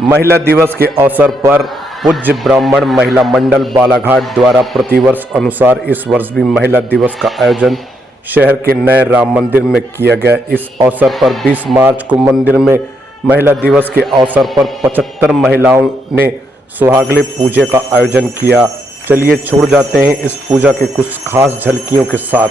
महिला दिवस के अवसर पर पूज्य ब्राह्मण महिला मंडल बालाघाट द्वारा प्रतिवर्ष अनुसार इस वर्ष भी महिला दिवस का आयोजन शहर के नए राम मंदिर में किया गया। इस अवसर पर 20 मार्च को मंदिर में महिला दिवस के अवसर पर 75 महिलाओं ने सुहागले पूजा का आयोजन किया। चलिए छोड़ जाते हैं इस पूजा के कुछ खास झलकियों के साथ।